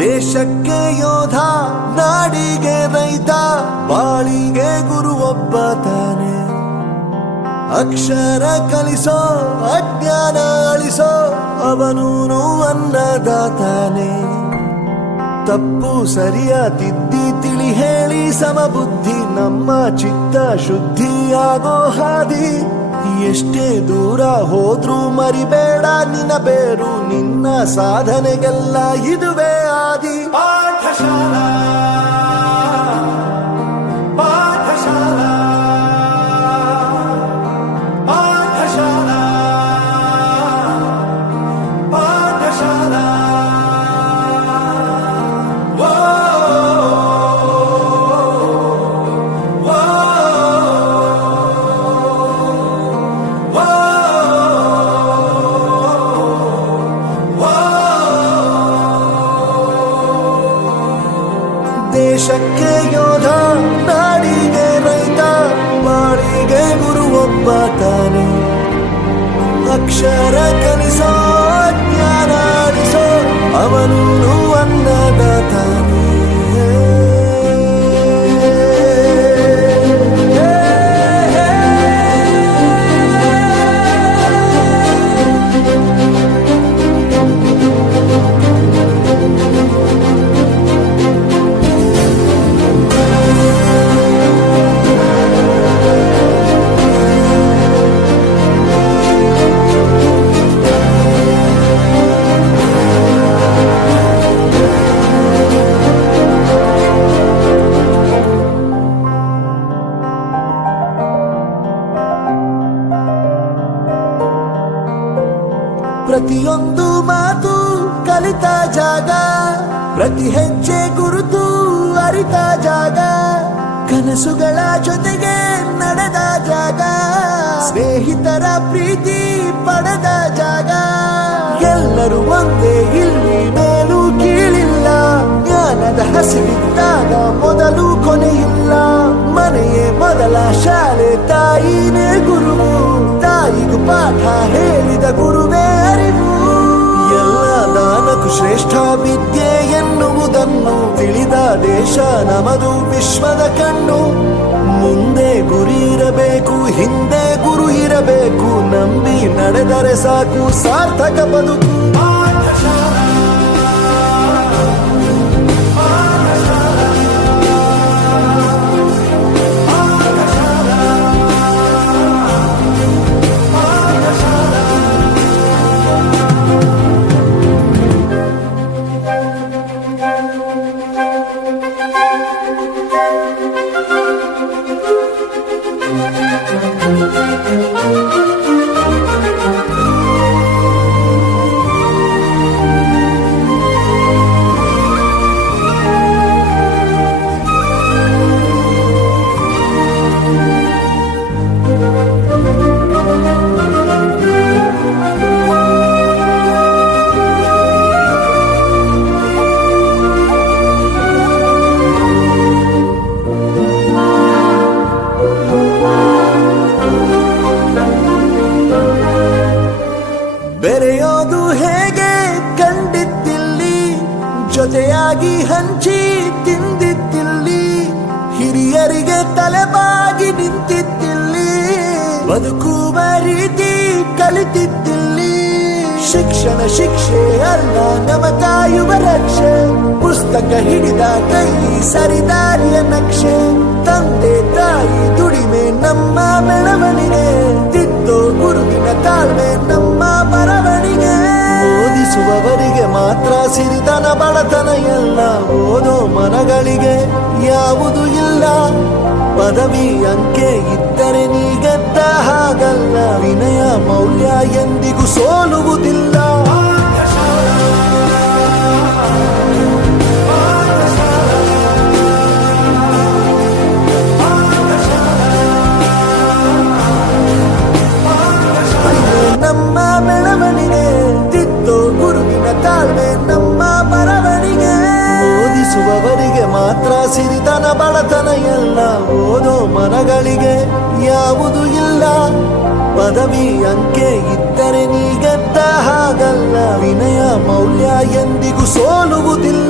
ದೇಶಕ್ಕೆ ಯೋಧ, ನಾಡಿಗೆ ರೈತ, ಬಾಳಿಗೆ ಗುರು ಒಬ್ಬ ತಾನೆ. ಅಕ್ಷರ ಕಲಿಸೋ, ಅಜ್ಞಾನ ಅಳಿಸೋ, ಅವನೂನು ಅನ್ನದಾತಾನೆ. ತಪ್ಪು ಸರಿಯ ತಿದ್ದಿ ತಿಳಿ ಹೇಳಿ ಸಮಬುದ್ಧಿ, ನಮ್ಮ ಚಿತ್ತ ಶುದ್ಧಿಯಾಗೋ ಹಾದಿ. ಎಷ್ಟೇ ದೂರ ಹೋದ್ರೂ ಮರಿಬೇಡ ನಿನ್ನ ಬೇರು, ನಿನ್ನ ಸಾಧನೆಗೆಲ್ಲ ಇದುವೇ ಆದಿ. ಪಾಠಶಾಲಾ ಪಾಠಶಾಲಾ ಪಾಠಶಾಲಾ ಪಾಠಶಾಲಾ. ದೇಶಕ್ಕೆ ಯೋಧ, ನಾಡಿಗೆ ರೈತ, ಬಾಳಿಗೆ ಗುರು ಒಬ್ಬ ತಾನೆ. ಅಕ್ಷರ ಕಲಿಸೋ, ಜ್ಞಾನ ಅಳಿಸೋ, ಅವನೂನು ಅನ್ನದಾತಾನೆ. ಪ್ರತಿಯೊಂದು ಮಾತು ಕಲಿತ ಜಾಗ, ಪ್ರತಿ ಹೆಜ್ಜೆ ಗುರುತು ಅರಿತ ಜಾಗ, ಕನಸುಗಳ ಜೊತೆಗೆ ನಡೆದ ಜಾಗ, ಸ್ನೇಹಿತರ ಪ್ರೀತಿ ಪಡೆದ ಜಾಗ. ಎಲ್ಲರೂ ಒಂದೇ, ಇಲ್ಲಿ ಮೇಲೂ ಕೀಳಿಲ್ಲ, ಜ್ಞಾನದ ಹಸಿವಿದ್ದಾಗ ಮೊದಲು ಕೊನೆಯಿಲ್ಲ. ಮನೆಯೇ ಮೊದಲ ಶಾಲೆ, ತಾಯಿನೇ ಗುರುವು, ತಾಯಿಗೂ ಪಾಠ ಹೇಳಿದ ಗುರುವೇ ಅರಿವು. ಎಲ್ಲ ದಾನಕ್ಕೂ ಶ್ರೇಷ್ಠ ವಿದ್ಯೆ ಎನ್ನುವುದನ್ನು ತಿಳಿದ ದೇಶ ನಮದು, ವಿಶ್ವದ ಕಣ್ಣು. ಮುಂದೆ ಗುರಿ ಇರಬೇಕು, ಹಿಂದೆ ಗುರು ಇರಬೇಕು, ನಂಬಿ ನಡೆದರೆ ಸಾಕು ಸಾರ್ಥಕ ಬದುಕು. ಬೆರೆಯೋದು ಹೇಗೆ ಕಂಡಿದ್ದಿಲ್ಲಿ, ಜೊತೆಯಾಗಿ ಹಂಚಿ ತಿಂದಿದ್ದಿಲ್ಲಿ, ಹಿರಿಯರಿಗೆ ತಲೆಬಾಗಿ ನಿಂತಿದ್ದಿಲ್ಲಿ, ಬದುಕುವ ರೀತಿ ಕಲಿತಿದ್ದಿಲ್ಲಿ. ಶಿಕ್ಷಣ ಶಿಕ್ಷೆ ಅಲ್ಲ, ನಮ ಕಾಯುವ ರಕ್ಷೆ, ಪುಸ್ತಕ ಹಿಡಿದ ಕೈ ಸರಿದಾರಿಯ ನಕ್ಷೆ. ತಂದೆ ತಾಯಿ ದುಡಿಮೆ ನಮ್ಮ ಬೆಳವಣಿಗೆ, ತಿದ್ದೋ ಗುರುವಿನ ತಾಳ್ಮೆ ನಮ್ಮ ಬರವಣಿಗೆ. ಓದಿಸುವವರಿಗೆ ಮಾತ್ರ ಸಿರಿತನ ಬಡತನ ಎಲ್ಲ, ಓದೋ ಮನಗಳಿಗೆ ಯಾವುದು ಇಲ್ಲ. ಪದವಿ ಅಂಕೆ ಇದ್ದರೆ ನೀ ಗೆದ್ದ ಹಾಗಲ್ಲ, ವಿನಯ ಮೌಲ್ಯ ಎಂದಿಗೂ ಸೋಲುವುದಿಲ್ಲ. ನಮ್ಮ ಬೆಳವಣಿಗೆ, ತಿದ್ದೋ ಗುರುವಿನ ತಾಳ್ಮೆ ನಮ್ಮ ಬರವಣಿಗೆ. ಓದಿಸುವವರಿಗೆ ಮಾತ್ರ ಸಿರಿತನ ಬಡತನ ಎಲ್ಲ, ಓದೋ ಮನಗಳಿಗೆ ಯಾವುದು ಇಲ್ಲ. ಪದವಿ ಅಂಕೆ ಇದ್ದರೆ ನೀ ಗೆದ್ದ ಹಾಗಲ್ಲ, ವಿನಯ ಮೌಲ್ಯ ಎಂದಿಗೂ ಸೋಲುವುದಿಲ್ಲ.